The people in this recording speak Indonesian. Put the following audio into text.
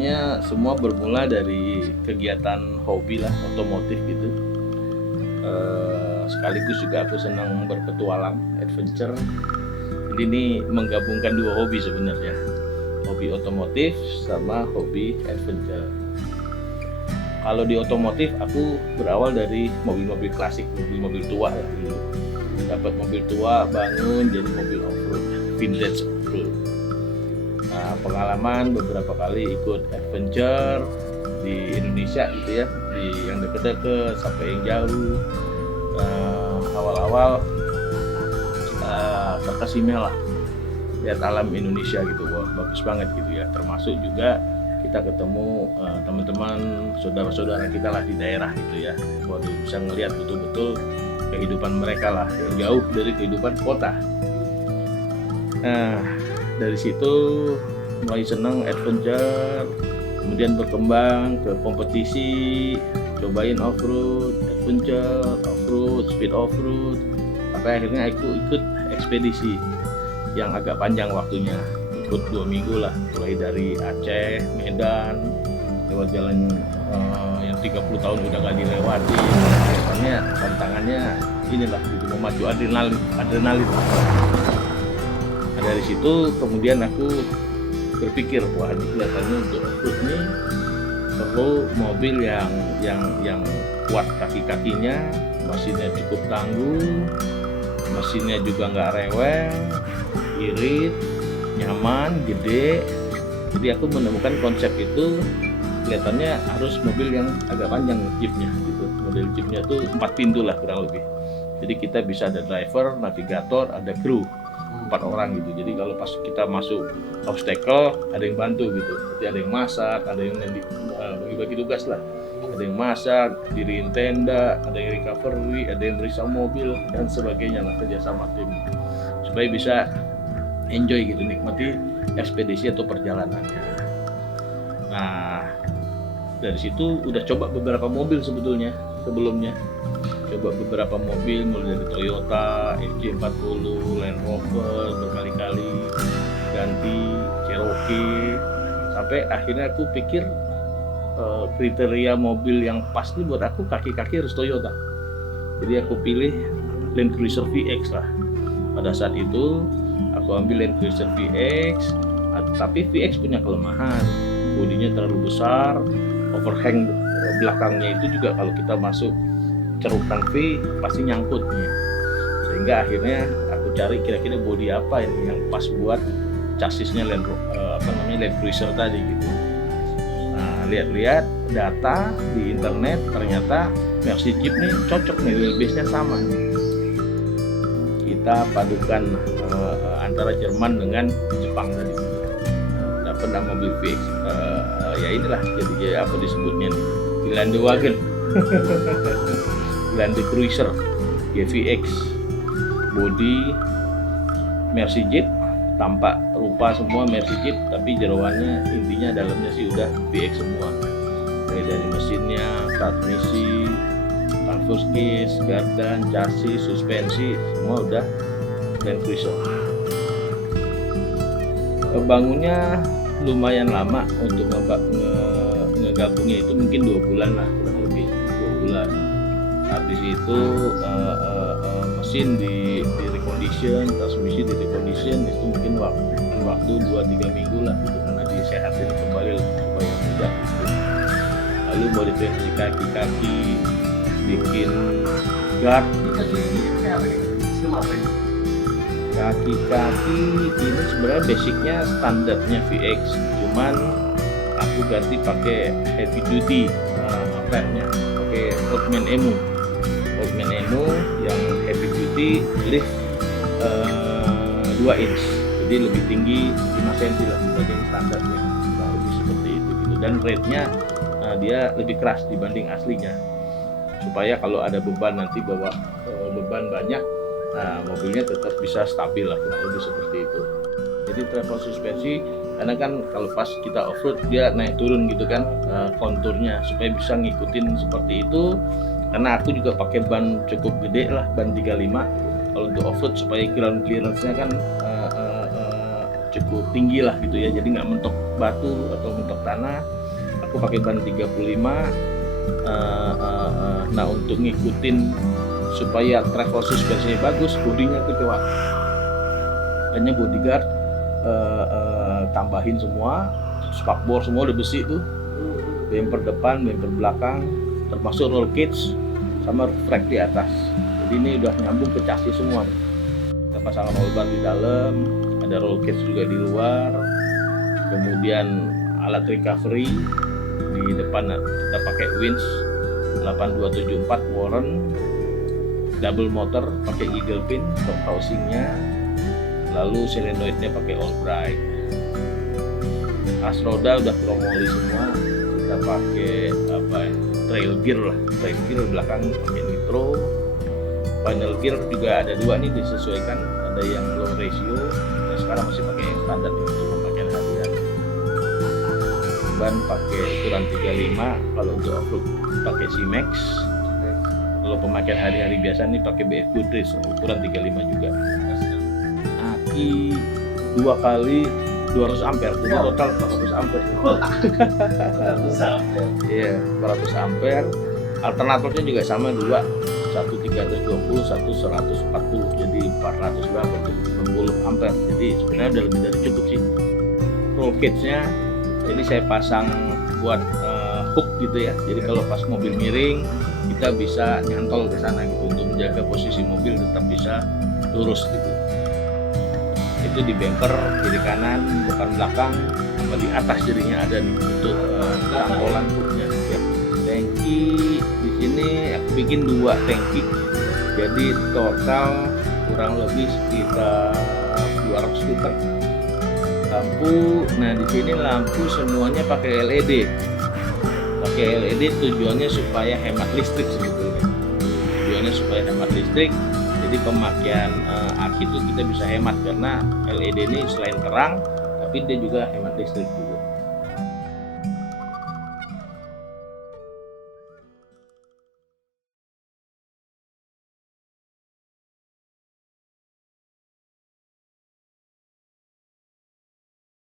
awalnya semua bermula dari kegiatan hobi lah, otomotif gitu. Sekaligus juga aku senang berpetualang, adventure. Jadi ini menggabungkan dua hobi sebenarnya, hobi otomotif sama hobi adventure. Kalau di otomotif aku berawal dari mobil-mobil klasik, mobil-mobil tua ya dulu. Dapat mobil tua, bangun jadi mobil off-road, vintage off-road. Nah, pengalaman beberapa kali ikut adventure di Indonesia gitu ya, di yang dekat-dekat sampai yang jauh. Awal-awal terkesima lah lihat alam Indonesia gitu, wah bagus banget gitu ya. Termasuk juga kita ketemu teman-teman, saudara-saudara kita lah di daerah gitu ya, baru bisa ngelihat betul-betul kehidupan mereka lah yang jauh dari kehidupan kota. Nah, dari situ mulai senang adventure, kemudian berkembang ke kompetisi, cobain off-road, adventure, off-road, speed off-road, sampai akhirnya aku ikut ekspedisi yang agak panjang waktunya, ikut 2 minggu lah, mulai dari Aceh, Medan, lewat jalan yang 30 tahun udah gak dilewati. Soalnya tantangannya inilah gitu, memacu adrenalin. Nah, dari situ kemudian aku berpikir, wah ini kelihatannya untuk off-road ini perlu mobil yang kuat kaki-kakinya, mesinnya cukup tangguh, mesinnya juga nggak rewel, irit, nyaman, gede. Jadi aku menemukan konsep itu, kelihatannya harus mobil yang agak panjang jeepnya gitu. Model jeepnya tuh 4 pintu lah kurang lebih. Jadi kita bisa ada driver, navigator, ada kru, 4 orang gitu. Jadi kalau pas kita masuk obstacle ada yang bantu gitu. Jadi ada yang masak, ada yang bagi-bagi tugas lah. Ada yang masak, diriin tenda, ada yang recovery, ada yang berisau mobil dan sebagainya lah, kerjasama tim supaya bisa enjoy gitu, nikmati ekspedisi atau perjalanannya. Nah, dari situ udah coba beberapa mobil sebetulnya sebelumnya. Coba beberapa mobil mulai dari Toyota, FJ40, Land Rover, berkali-kali ganti Cherokee, sampai akhirnya aku pikir kriteria mobil yang pas nih buat aku, kaki-kaki harus Toyota. Jadi aku pilih Land Cruiser VX lah. Pada saat itu aku ambil Land Cruiser VX, tapi VX punya kelemahan, bodinya terlalu besar, overhang belakangnya itu juga kalau kita masuk cerutan V pasti nyangkut nih. Sehingga akhirnya aku cari kira-kira bodi apa ini yang pas buat chassisnya Land Cruiser tadi gitu. Nah, lihat-lihat data di internet, ternyata Mercy Jeep nih cocok nih, wheelbase-nya sama nih. Kita padukan antara Jerman dengan Jepang tadi. Dapat nama mobil VX. Ya inilah jadi apa disebutnya nih, Land Wagon. Land Cruiser GVX, body Mercy Jeep, tampak rupa semua Mercy Jeep, tapi jeroannya intinya dalamnya sih udah VX semua. Mulai dari mesinnya, transmisi, transverse case, gardan, chassis, suspensi, semua udah Land Cruiser. Kebangunnya lumayan lama untuk ngegabungnya itu, mungkin 2 bulan lah, kurang lebih 2 bulan. Habis itu mesin di recondition, transmisi di recondition, itu mungkin waktu 2-3 minggu lah gitu, karena disehatin kembali supaya mudah gitu. Lalu modifikasi kaki-kaki, bikin guard. Kaki-kaki ini sebenarnya basicnya standarnya VX, cuman aku ganti pakai heavy duty remnya, pakai Oldman Emu yang heavy duty, lift 2 inch, jadi lebih tinggi 5 cm lah dibanding standarnya, lebih seperti itu gitu. Dan rate-nya dia lebih keras dibanding aslinya, supaya kalau ada beban nanti bawa beban banyak, mobilnya tetap bisa stabil lah, kurang lebih seperti itu. Jadi travel suspensi, karena kan kalau pas kita off-road dia naik turun gitu kan, konturnya supaya bisa ngikutin seperti itu. Karena aku juga pakai ban cukup gede lah, ban 35 kalau untuk off-road, supaya ground clearance-nya kan cukup tinggi lah gitu ya, jadi nggak mentok batu atau mentok tanah. Aku pakai ban 35. Nah, untuk ngikutin supaya travel suspensinya bagus, bodinya aku coba hanya bodyguard, tambahin semua, spakbor semua udah besi tuh, bumper depan, bumper belakang, termasuk roll cage sama roof rack di atas. Jadi ini udah nyambung ke chassis semua nih. Kita pasang roll bar di dalam, ada roll cage juga di luar, kemudian alat recovery di depan kita pakai winch 8274 Warren, double motor pakai eagle pin untuk housingnya, lalu solenoidnya pakai Albright. As roda udah kromoli semua, kita pakai trail gear lah, trail gear belakang pakai nitro. Final gear juga ada dua nih disesuaikan, ada yang low ratio, dan sekarang masih pakai yang standar untuk pemakaian harian. Ban pakai ukuran 35, kalau untuk off-road pakai C-Max. Kalau pemakaian hari-hari biasa nih pakai BF Goodrich ukuran 35 juga. Aki 2 kali 200 ampere, jadi total 400 ampere. 400 ampere. Iya, 400 ampere. Alternatornya juga sama dua, satu 320, satu 140, jadi 400 berapa tuh? 60 ampere. Jadi sebenarnya udah lebih dari cukup sih. Roll cage-nya ini saya pasang buat hook gitu ya. Jadi kalau pas mobil miring kita bisa nyantol ke sana gitu untuk menjaga posisi mobil tetap bisa lurus gitu. Itu di bumper kiri kanan, depan belakang, sama di atas jadinya ada nih untuk cantolan hooknya. Ya. Tangki di sini aku bikin 2 tangki, jadi total kurang lebih sekitar 200 liter. Lampu, nah di sini lampu semuanya pakai LED. Pakai LED tujuannya supaya hemat listrik sebetulnya. Tujuannya supaya hemat listrik. Jadi pemakaian aki itu kita bisa hemat karena LED ini selain terang, tapi dia juga hemat listrik juga.